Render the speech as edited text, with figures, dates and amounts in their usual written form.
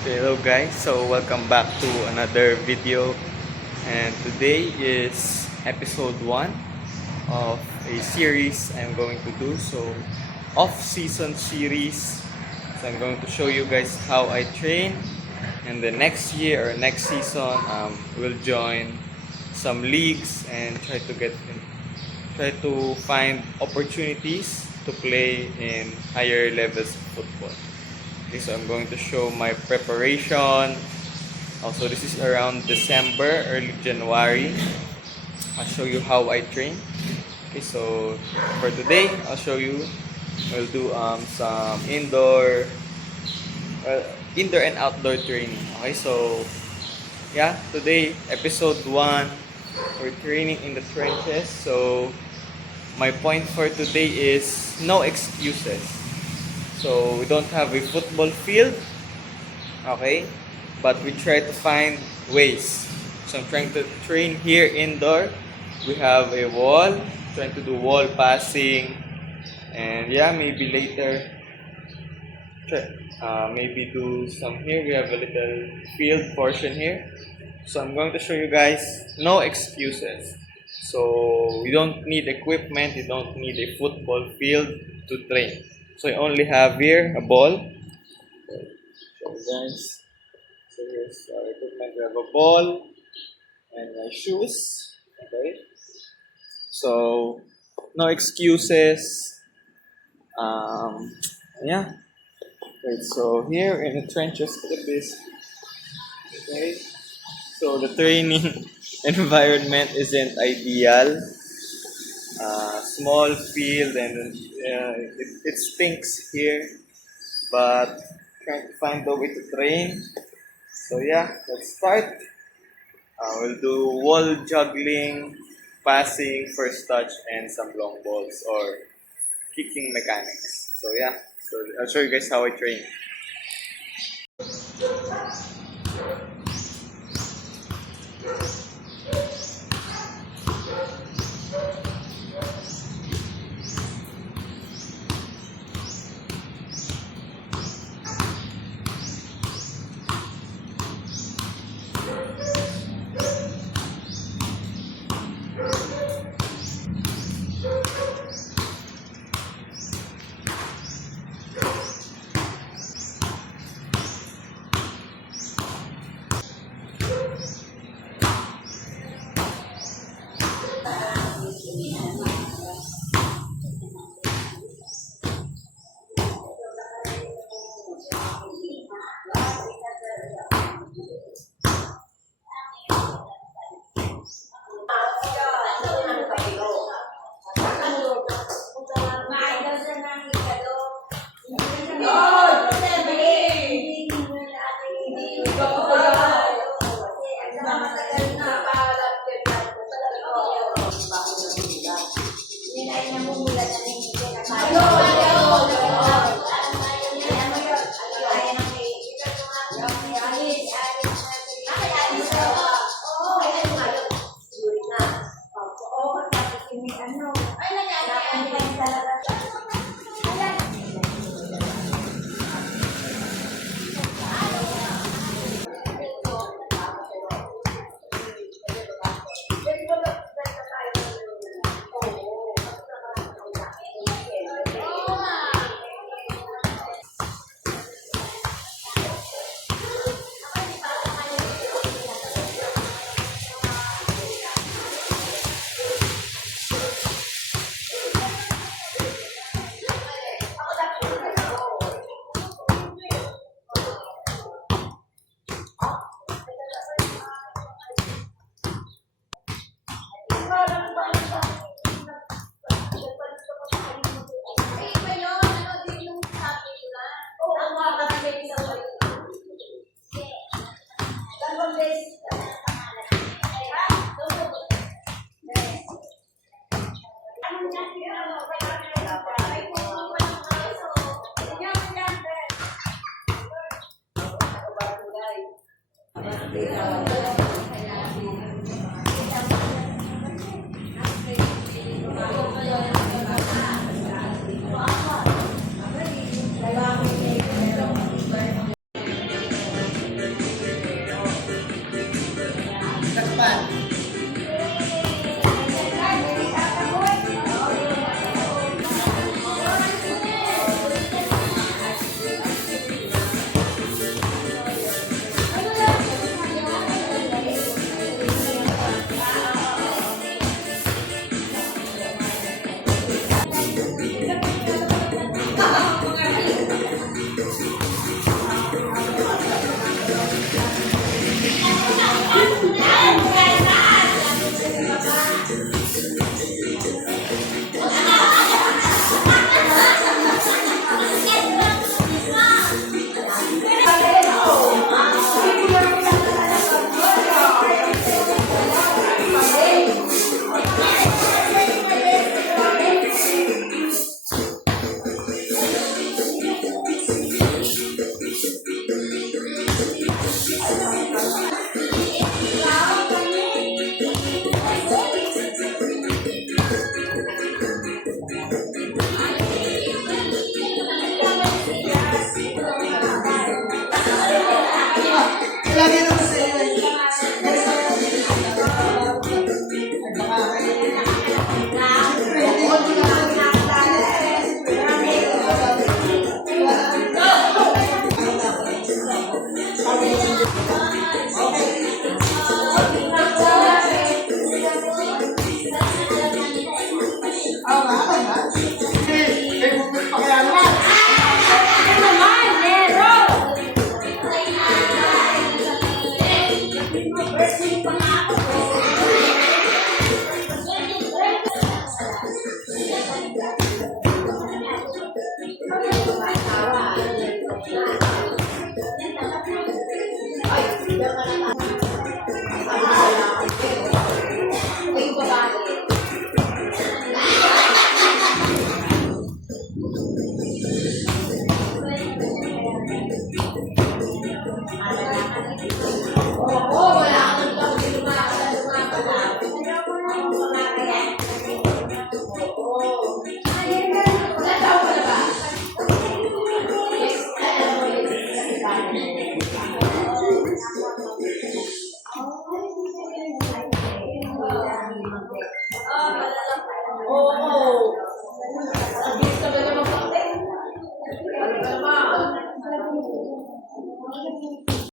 Hello guys, so welcome back to another video, and today is episode 1 of a series I'm going to do. So off-season series. So I'm going to show you guys how I train, and the next year or next season we'll join some leagues and try to find opportunities to play in higher levels of football. Okay, so I'm going to show my preparation. Also, this is around December, early January. I'll show you how I train. Okay, so for today, I'll show you. We'll do some indoor and outdoor training. Okay, so yeah, today episode 1. We're training in the trenches. So my point for today is no excuses. So we don't have a football field, okay? But we try to find ways. So I'm trying to train here indoor. We have a wall, trying to do wall passing, and yeah, maybe later, maybe do some here. We have a little field portion here. So I'm going to show you guys no excuses. So you don't need equipment, you don't need a football field to train. So I only have here a ball. So guys, so here's our equipment. We have a ball and my shoes. Okay. So no excuses. Yeah. Right. So here in the trenches, look at this. Okay. So the training environment isn't ideal. Small field and it stinks here, but trying to find a way to train. So yeah, let's start. We'll do wall juggling, passing, first touch, and some long balls or kicking mechanics. So yeah, so I'll show you guys how I train.